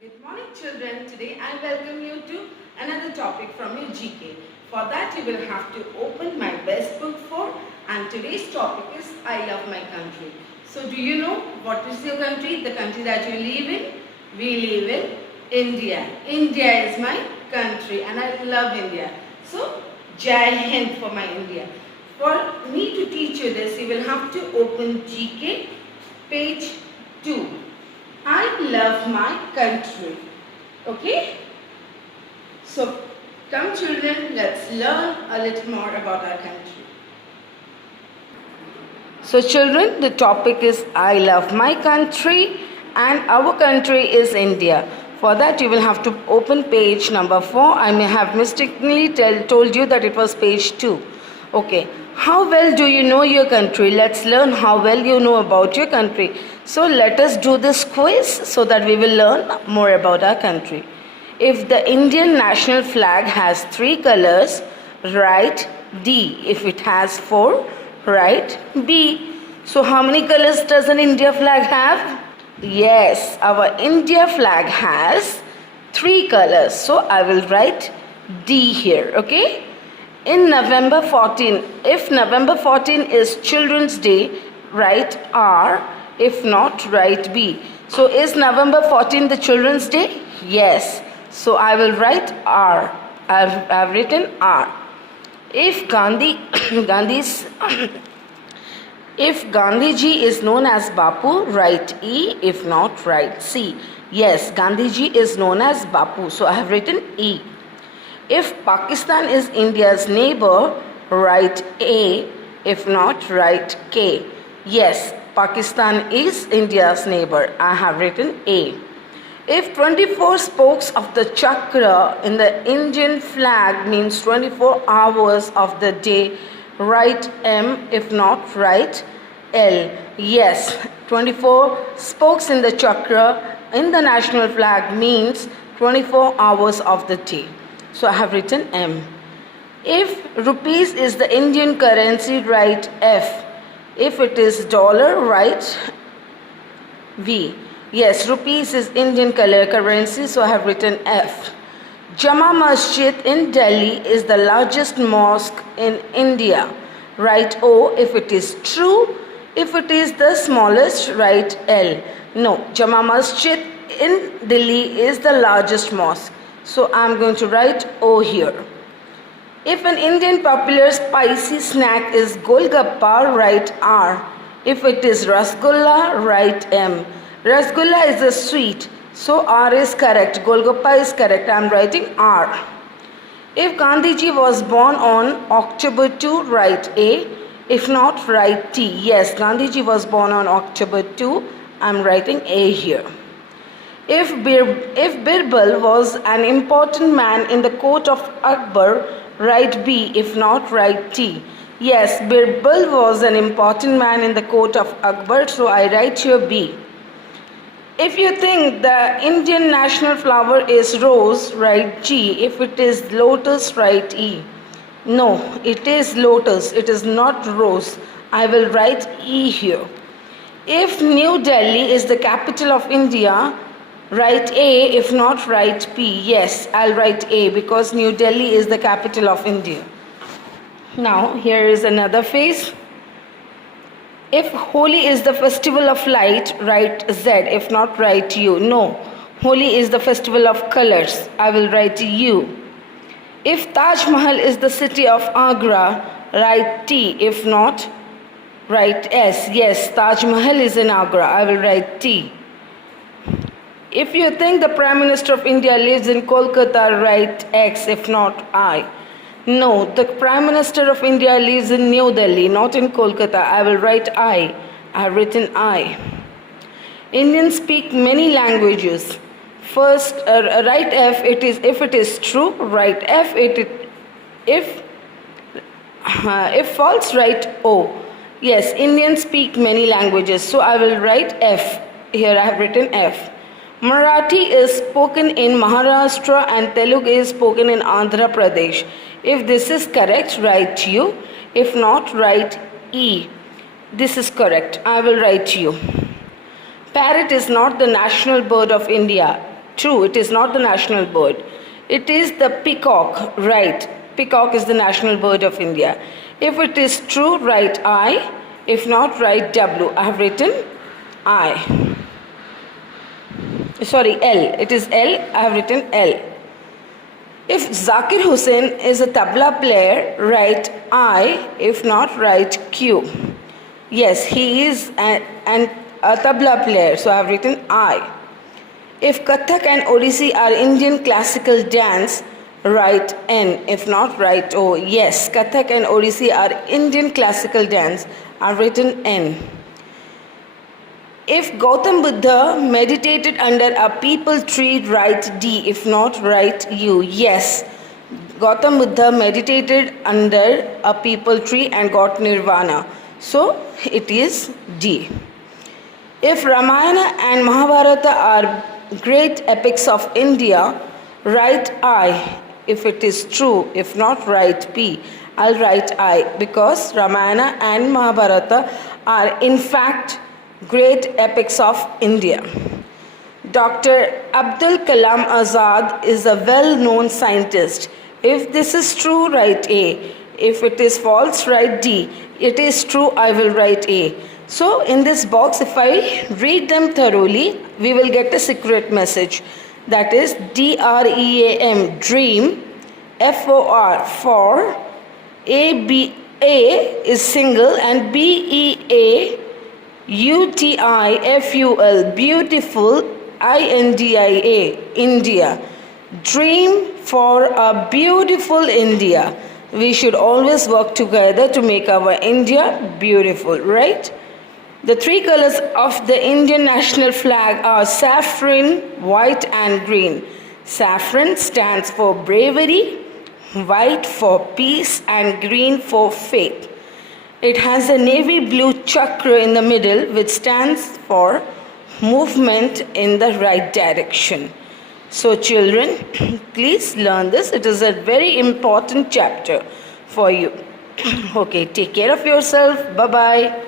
Good morning, children. Today I welcome you to another topic from your GK. For that, you will have to open my best book for, and today's topic is I love my country. So, do you know what is your country? The country that you live in? We live in India. India is my country, and I love India. So, Jai Hind for my India. For me to teach you this, you will have to open GK page 2. I love my country. Okay? So, come children, let's learn a little more about our country. So children, the topic is I love my country and our country is India. For that you will have to open page number 4. I may have mistakenly told you that it was page 2. Okay. How well do you know your country? Let's learn how well you know about your country. So let us do this quiz so that we will learn more about our country. If the Indian national flag has 3 colors, write D. If it has 4, write B. So how many colors does an India flag have? Yes, our India flag has 3 colors. So I will write D here, okay? In November 14, if November 14 is Children's Day, write R. If not, write B. So is November 14 the Children's Day? Yes. So I will write R. I've written R. If if Gandhiji is known as Bapu, write E. If not, write C. Yes, Gandhiji is known as Bapu. So I have written E. If Pakistan is India's neighbor, write A. If not, write K. Yes, Pakistan is India's neighbor. I have written A. If 24 spokes of the chakra in the Indian flag means 24 hours of the day, write M. If not, write L. Yes, 24 spokes in the chakra in the national flag means 24 hours of the day. So I have written M. If rupees is the Indian currency, write F. If it is dollar, write V. Yes, rupees is Indian currency, so I have written F. Jama Masjid in Delhi is the largest mosque in India. Write O if it is true. If it is the smallest, write L. No, Jama Masjid in Delhi is the largest mosque. So I am going to write O here. If an Indian popular spicy snack is Golgappa, write R. If it is Rasgulla, write M. Rasgulla is a sweet, so R is correct. Golgappa is correct. I am writing R. If Gandhiji was born on October 2, write A. If not, write T. Yes, Gandhiji was born on October 2. I am writing A here. If Birbal was an important man in the court of Akbar, write B. If not, write T. Yes, Birbal was an important man in the court of Akbar, so I write here B. If you think the Indian national flower is rose, write G. If it is lotus, write E. No, it is lotus. It is not rose. I will write E here. If New Delhi is the capital of India, write A. If not, write P. Yes, I'll write A because New Delhi is the capital of India. Now, here is another phrase. If Holi is the festival of light, write Z. If not, write U. No, Holi is the festival of colors. I will write U. If Taj Mahal is the city of Agra, write T. If not, write S. Yes, Taj Mahal is in Agra. I will write T. If you think the Prime Minister of India lives in Kolkata, write X. If not, I. No, the Prime Minister of India lives in New Delhi, not in Kolkata. I will write I. I have written I. Indians speak many languages. First, write F. If it is true, write F. If false, write O. Yes, Indians speak many languages. So I will write F. Here I have written F. Marathi is spoken in Maharashtra and Telugu is spoken in Andhra Pradesh. If this is correct, write U. If not, write E. This is correct. I will write U. Parrot is not the national bird of India. True, it is not the national bird. It is the peacock, right? Peacock is the national bird of India. If it is true, write I. If not, write W. I have written I. Sorry, L. It is L. I have written L. If Zakir Hussain is a tabla player, write I. If not, write Q. Yes, he is a tabla player, so I have written I. If Kathak and Odissi are Indian classical dance, write N. If not, write O. Yes, Kathak and Odissi are Indian classical dance. I have written N. If Gautam Buddha meditated under a peepal tree, write D. If not, write U. Yes, Gautam Buddha meditated under a peepal tree and got nirvana. So, it is D. If Ramayana and Mahabharata are great epics of India, write I. If it is true, if not, write P. I'll write I because Ramayana and Mahabharata are in fact great epics of India. Dr. Abdul Kalam Azad is a well-known scientist. If this is true, write A. If it is false, write D. It is true, I will write A. So in this box, if I read them thoroughly, we will get a secret message. That is DREAM, dream, FOR, for, A is single, and BEAUTIFUL, beautiful, INDIA, India. Dream for a beautiful India. We should always work together to make our India beautiful, right? The three colors of the Indian national flag are saffron, white and green. Saffron stands for bravery, white for peace and green for faith. It has a navy blue chakra in the middle which stands for movement in the right direction. So children, please learn this. It is a very important chapter for you. Okay, take care of yourself. Bye-bye.